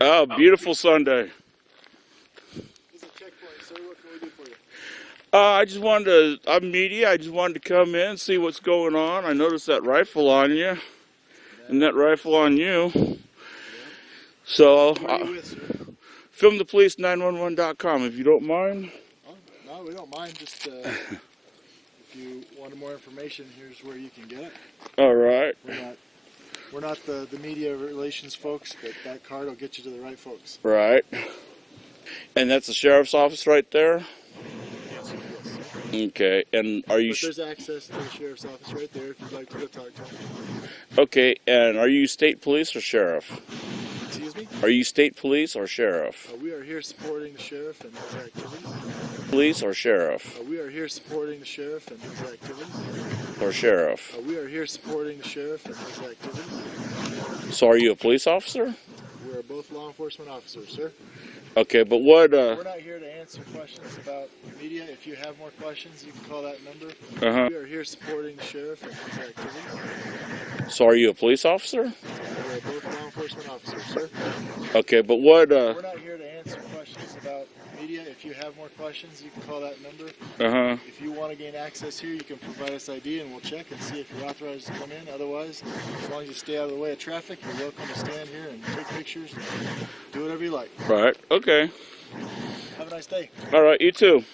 Oh, beautiful Sunday. This is a checkpoint, sir. What can we do for you? I just wanted to, I'm media. I just wanted to come in, see what's going on. I noticed that rifle on you and that rifle on you. Yeah. So, Who are you with, sir? filmthepolice911.com if you don't mind. Oh, no, we don't mind. Just if you wanted more information, here's where you can get it. All right. We're not the media relations folks, but that card will get you to the right folks. Right. And that's the sheriff's office right there? Yes, yes. Okay. And are you... But there's access to the sheriff's office right there if you'd like to go talk to him. Okay. And are you state police or sheriff? Excuse me? Are you state police or sheriff? We are here supporting the sheriff and his activities. Police or sheriff? We are here supporting the sheriff and his activities. Or sheriff? We are here supporting the sheriff and his activities. So are you a police officer? We are both law enforcement officers, sir. Okay, but what... We're not here to answer questions about media. If you have more questions, you can call that number. We are here supporting the sheriff and his activities. So are you a police officer? We are both law enforcement officers, sir. Okay, but what... We're not here to answer questions about media. If you have more questions, you can call that number. If you want to gain access here, you can provide us ID and we'll check and see if you're authorized to come in. Otherwise, as long as you stay out of the way of traffic, you're welcome to stand here and take pictures and do whatever you like. Right, okay. Have a nice day. All right, you too.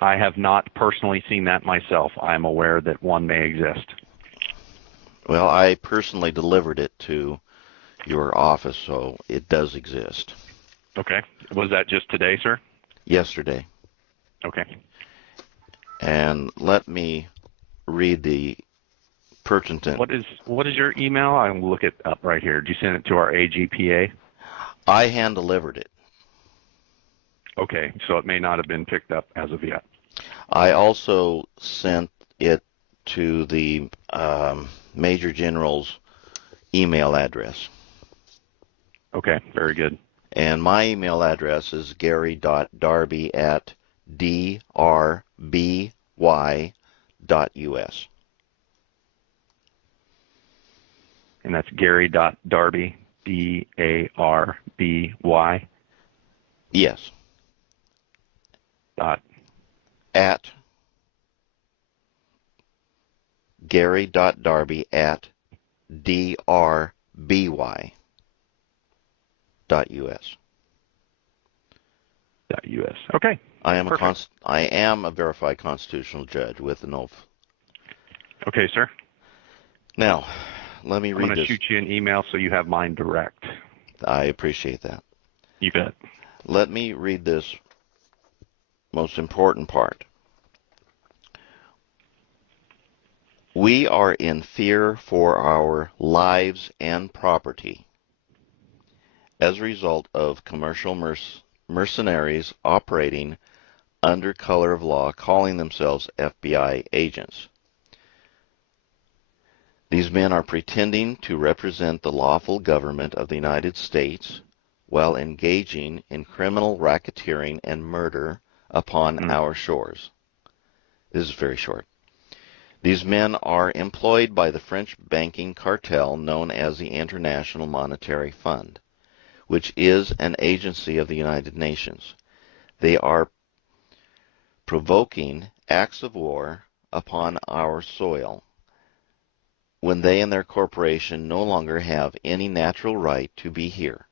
I have not personally seen that myself. I am aware that one may exist. Well, I personally delivered it to your office, so it does exist. Okay. Was that just today, sir? Yesterday. Okay. And let me read the pertinent... What is your email? I'll look it up right here. Did you send it to our AGPA? I hand-delivered it. Okay, so it may not have been picked up as of yet. I also sent it to the Major General's email address. Okay, very good. And my email address is gary.darby@drby.us. And that's Gary.Darby, D-A-R-B-Y. Yes. Dot. At gary.darby@drby.us. .us. Okay. I am perfect. I am a verified constitutional judge with an oath. Okay, sir. Now, let me read I'm going to this. shoot you an email so you have mine direct. I appreciate that. You bet. Let me read this most important part. We are in fear for our lives and property as a result of commercial mercenaries operating under color of law, calling themselves FBI agents. These men are pretending to represent the lawful government of the United States while engaging in criminal racketeering and murder upon our shores. This is very short. These men are employed by the French banking cartel known as the International Monetary Fund, which is an agency of the United Nations. They are provoking acts of war upon our soil when they and their corporation no longer have any natural right to be here.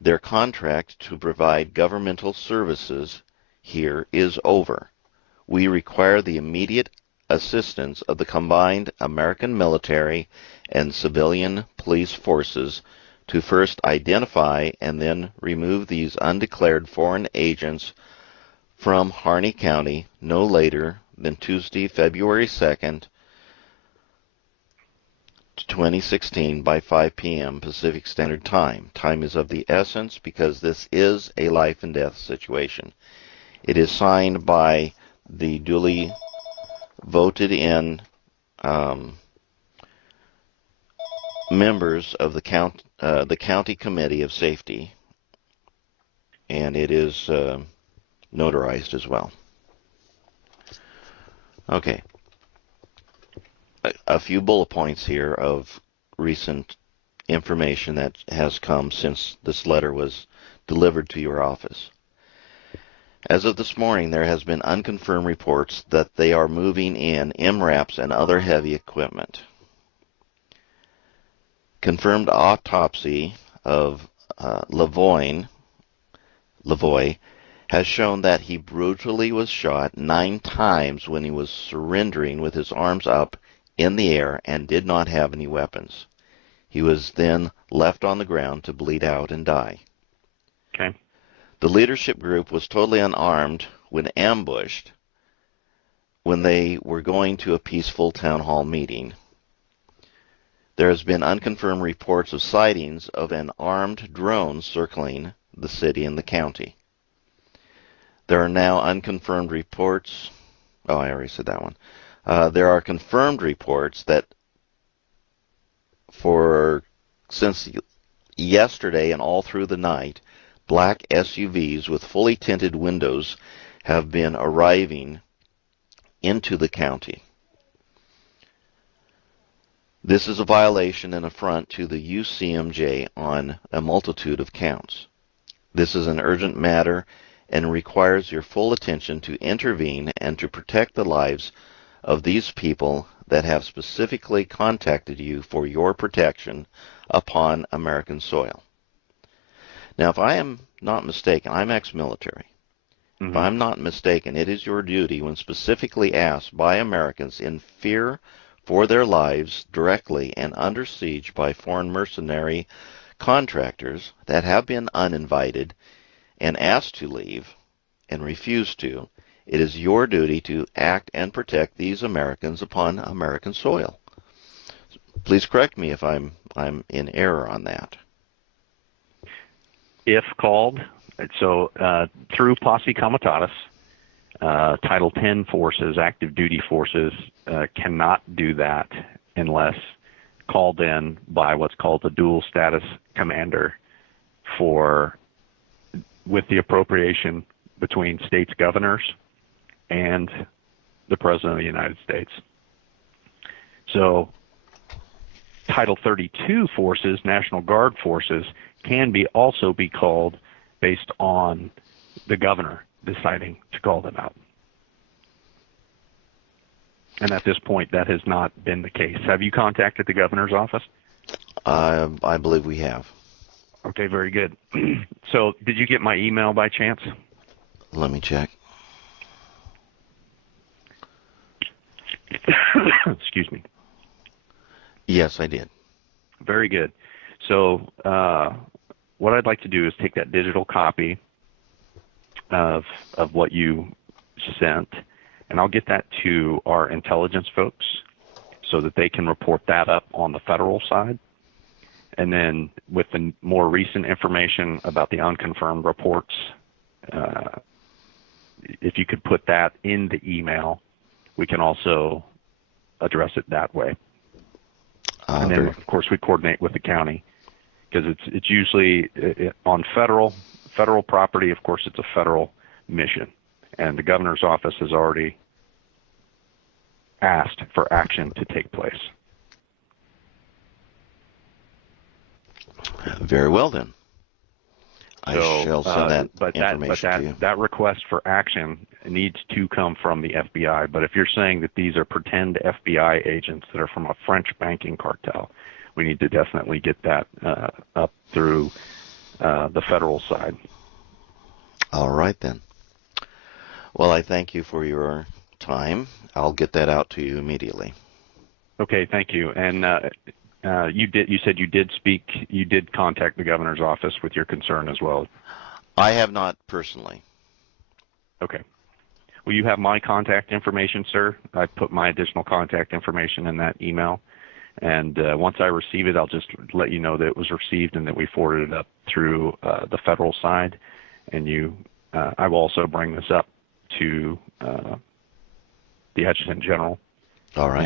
Their contract to provide governmental services here is over. We require the immediate assistance of the combined American military and civilian police forces to first identify and then remove these undeclared foreign agents from Harney County no later than Tuesday, February 2nd, 2016 by 5 p.m. Pacific Standard Time. Time is of the essence because this is a life and death situation. It is signed by the duly voted in members of the county committee of safety, and it is notarized as well. Okay. A few bullet points here of recent information that has come since this letter was delivered to your office. As of this morning, there has been unconfirmed reports that they are moving in MRAPs and other heavy equipment. Confirmed autopsy of Lavoie has shown that he brutally was shot 9 times when he was surrendering with his arms up in the air and did not have any weapons. He was then left on the ground to bleed out and die. Okay. The leadership group was totally unarmed when ambushed when they were going to a peaceful town hall meeting. There has been unconfirmed reports of sightings of an armed drone circling the city and the county. There are now unconfirmed reports. Oh, I already said that one. There are confirmed reports that since yesterday and all through the night, black SUVs with fully tinted windows have been arriving into the county. This is a violation and affront to the UCMJ on a multitude of counts. This is an urgent matter and requires your full attention to intervene and to protect the lives of these people that have specifically contacted you for your protection upon American soil. Now, if I am not mistaken, I'm ex-military. If I'm not mistaken, it is your duty when specifically asked by Americans in fear for their lives directly and under siege by foreign mercenary contractors that have been uninvited and asked to leave and refuse to, it is your duty to act and protect these Americans upon American soil. Please correct me if I'm in error on that. If called, so through Posse Comitatus, Title 10 forces, active duty forces, cannot do that unless called in by what's called the dual status commander with the appropriation between states' governors and the President of the United States. So Title 32 forces, National Guard forces, can also be called based on the governor deciding to call them out. And at this point, that has not been the case. Have you contacted the governor's office? I believe we have. Okay, very good. So did you get my email by chance? Let me check. Excuse me. Yes, I did. Very good. So what I'd like to do is take that digital copy of what you sent, and I'll get that to our intelligence folks so that they can report that up on the federal side. And then with the more recent information about the unconfirmed reports, if you could put that in the email, we can also address it that way. And then, of course, we coordinate with the county because it's usually on federal property. Of course, it's a federal mission, and the governor's office has already asked for action to take place. Very well, then. I shall send that information to you. That request for action needs to come from the FBI. But if you're saying that these are pretend FBI agents that are from a French banking cartel, we need to definitely get that up through the federal side. All right, then. Well, I thank you for your time. I'll get that out to you immediately. Okay, thank you. And you said you did contact the governor's office with your concern as well. I have not personally. Okay. Well, you have my contact information, sir. I put my additional contact information in that email. And once I receive it, I'll just let you know that it was received and that we forwarded it up through the federal side. And I will also bring this up to the Adjutant General. All right.